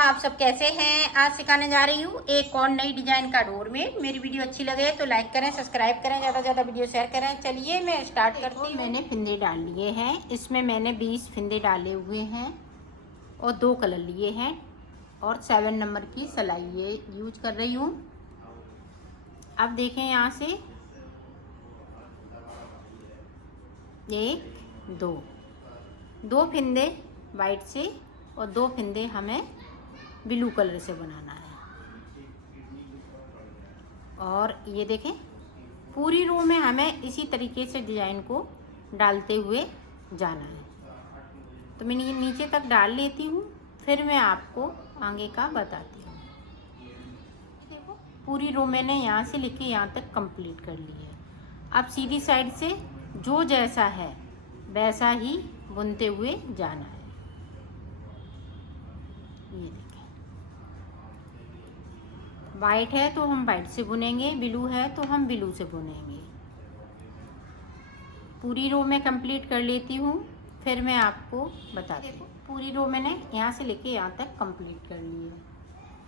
आप सब कैसे हैं। आज सिखाने जा रही हूँ एक और नई डिजाइन का डोरमेट। मेरी वीडियो अच्छी लगे तो लाइक करें, सब्सक्राइब करें, ज़्यादा से ज़्यादा वीडियो शेयर करें। चलिए मैं स्टार्ट करती हूँ। मैंने फिंदे डाल लिए हैं, इसमें मैंने 20 फिंदे डाले हुए हैं और 2 कलर लिए हैं और 7 नंबर की सिलाई ये यूज कर रही हूँ। अब देखें यहाँ से 1 2 फिंदे वाइट से और 2 फिंदे हमें ब्लू कलर से बनाना है। और ये देखें पूरी रो में हमें इसी तरीके से डिजाइन को डालते हुए जाना है। तो मैं नीचे तक डाल लेती हूँ, फिर मैं आपको आगे का बताती हूँ। देखो पूरी रो मैंने यहाँ से लेके यहाँ तक कंप्लीट कर ली है। अब सीधी साइड से जो जैसा है वैसा ही बुनते हुए जाना है। ये देखें वाइट है तो हम वाइट से बुनेंगे, ब्लू है तो हम ब्लू से बुनेंगे। पूरी रो में कंप्लीट कर लेती हूँ, फिर मैं आपको बताती हूँ। पूरी रो मैंने यहाँ से लेके यहाँ तक कंप्लीट कर ली है।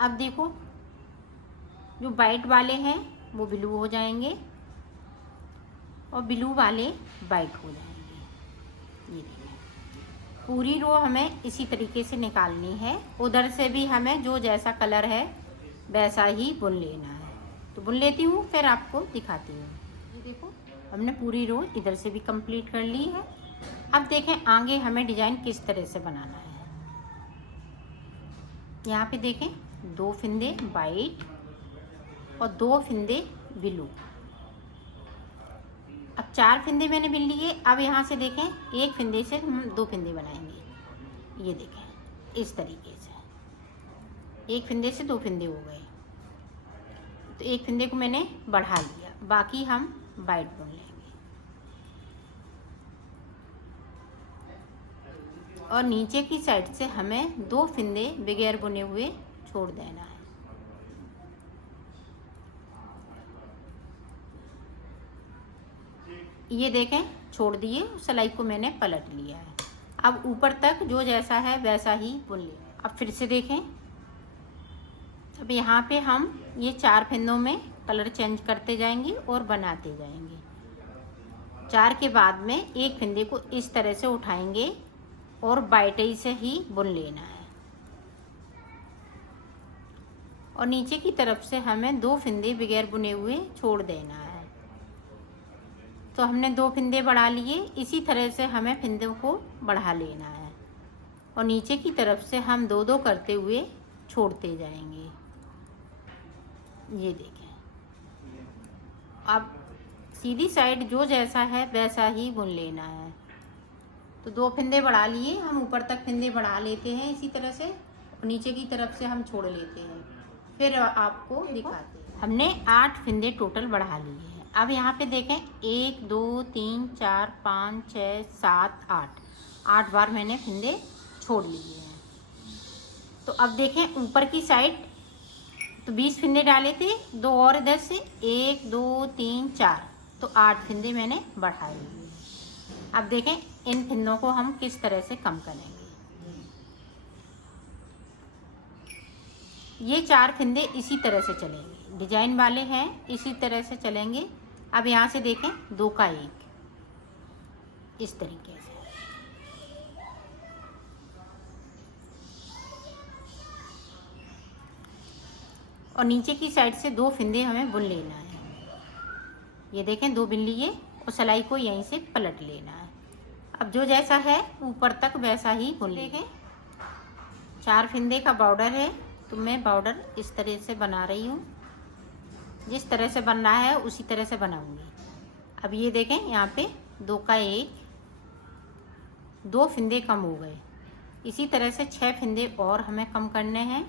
अब देखो जो वाइट वाले हैं वो ब्लू हो जाएंगे और ब्लू वाले वाइट हो जाएंगे। ये देखिए पूरी रो हमें इसी तरीके से निकालनी है। उधर से भी हमें जो जैसा कलर है वैसा ही बुन लेना है। तो बुन लेती हूँ फिर आपको दिखाती हूँ। ये देखो हमने पूरी रो इधर से भी कंप्लीट कर ली है। अब देखें आगे हमें डिजाइन किस तरह से बनाना है। यहाँ पे देखें 2 फिंदे वाइट और 2 फिंदे ब्लू। अब 4 फिंदे मैंने बिन लिए। अब यहाँ से देखें 1 फिंदे से हम 2 फिंदे बनाएंगे। ये देखें इस तरीके से 1 फिंदे से 2 फिंदे हो गए। तो 1 फिंदे को मैंने बढ़ा लिया, बाकी हम वाइट बुन लेंगे। और नीचे की साइड से हमें 2 फिंदे बगैर बुने हुए छोड़ देना है। ये देखें छोड़ दिए, सिलाई को मैंने पलट लिया है। अब ऊपर तक जो जैसा है वैसा ही बुन लिया। अब फिर से देखें, अब यहाँ पे हम ये 4 फिंदों में कलर चेंज करते जाएंगे और बनाते जाएंगे। 4 के बाद में 1 फिंदे को इस तरह से उठाएंगे और बाइटई से ही बुन लेना है। और नीचे की तरफ से हमें 2 फिंदे बगैर बुने हुए छोड़ देना है। तो हमने 2 फिंदे बढ़ा लिए, इसी तरह से हमें फिंदों को बढ़ा लेना है और नीचे की तरफ से हम 2-2 करते हुए छोड़ते जाएंगे। ये देखें अब सीधी साइड जो जैसा है वैसा ही बुन लेना है। तो 2 फिंदे बढ़ा लिए, हम ऊपर तक फिंदे बढ़ा लेते हैं इसी तरह से और नीचे की तरफ से हम छोड़ लेते हैं। फिर आपको दिखाते हैं। हमने 8 फिंदे टोटल बढ़ा लिए हैं। अब यहाँ पे देखें 1 2 3 4 5 6 7 8 बार मैंने फिंदे छोड़ लिए हैं। तो अब देखें ऊपर की साइड तो 20 फिंदे डाले थे, 2 और इधर से 1 2 3 4 तो 8 फिंदे मैंने बढ़ाए लिए। अब देखें इन फिंदों को हम किस तरह से कम करेंगे। ये 4 फिंदे इसी तरह से चलेंगे, डिजाइन वाले हैं इसी तरह से चलेंगे। अब यहाँ से देखें 2 का 1 इस तरीके से। और नीचे की साइड से 2 फिंदे हमें बुन लेना है। ये देखें 2 बुन लिए और सिलाई को यहीं से पलट लेना है। अब जो जैसा है ऊपर तक वैसा ही बुन लेंगे। 4 फिंदे का बॉर्डर है तो मैं बॉर्डर इस तरह से बना रही हूँ। जिस तरह से बनना है उसी तरह से बनाऊंगी। अब ये देखें यहाँ पे 2 का 1 2 फिंदे कम हो गए। इसी तरह से 6 फिंदे और हमें कम करने हैं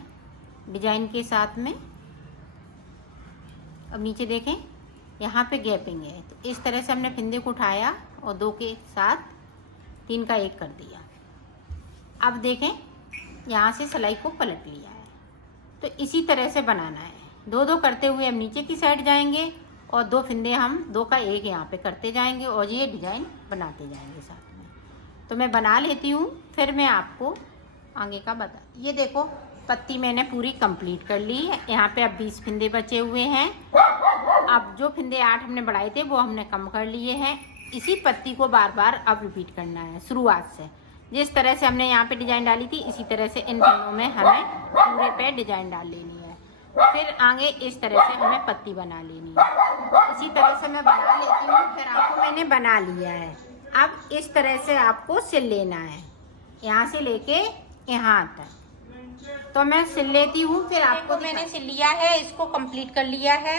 डिजाइन के साथ में। अब नीचे देखें यहाँ पे गैपिंग है तो इस तरह से हमने फिंदे को उठाया और 2 के साथ 3 का 1 कर दिया। अब देखें यहाँ से सिलाई को पलट लिया है। तो इसी तरह से बनाना है, 2-2 करते हुए हम नीचे की साइड जाएंगे और 2 फिंदे हम 2 का 1 यहाँ पे करते जाएंगे और ये डिजाइन बनाते जाएंगे साथ में। तो मैं बना लेती हूँ फिर मैं आपको आगे का बता। ये देखो पत्ती मैंने पूरी कंप्लीट कर ली है। यहाँ पे अब 20 फिंदे बचे हुए हैं। अब जो फिंदे 8 हमने बढ़ाए थे वो हमने कम कर लिए हैं। इसी पत्ती को बार बार अब रिपीट करना है शुरुआत से। जिस तरह से हमने यहाँ पे डिजाइन डाली थी इसी तरह से इन फिंदों में हमें पूरे पे डिजाइन डाल लेनी है। फिर आगे इस तरह से हमें पत्ती बना लेनी है। इसी तरह से मैं बना लेती हूँ। फिर आपको मैंने बना लिया है। अब इस तरह से आपको सिल लेना है, यहाँ से लेके यहाँ तक। तो मैं सिल लेती हूँ, फिर आपको मैंने सिल लिया है, इसको कंप्लीट कर लिया है।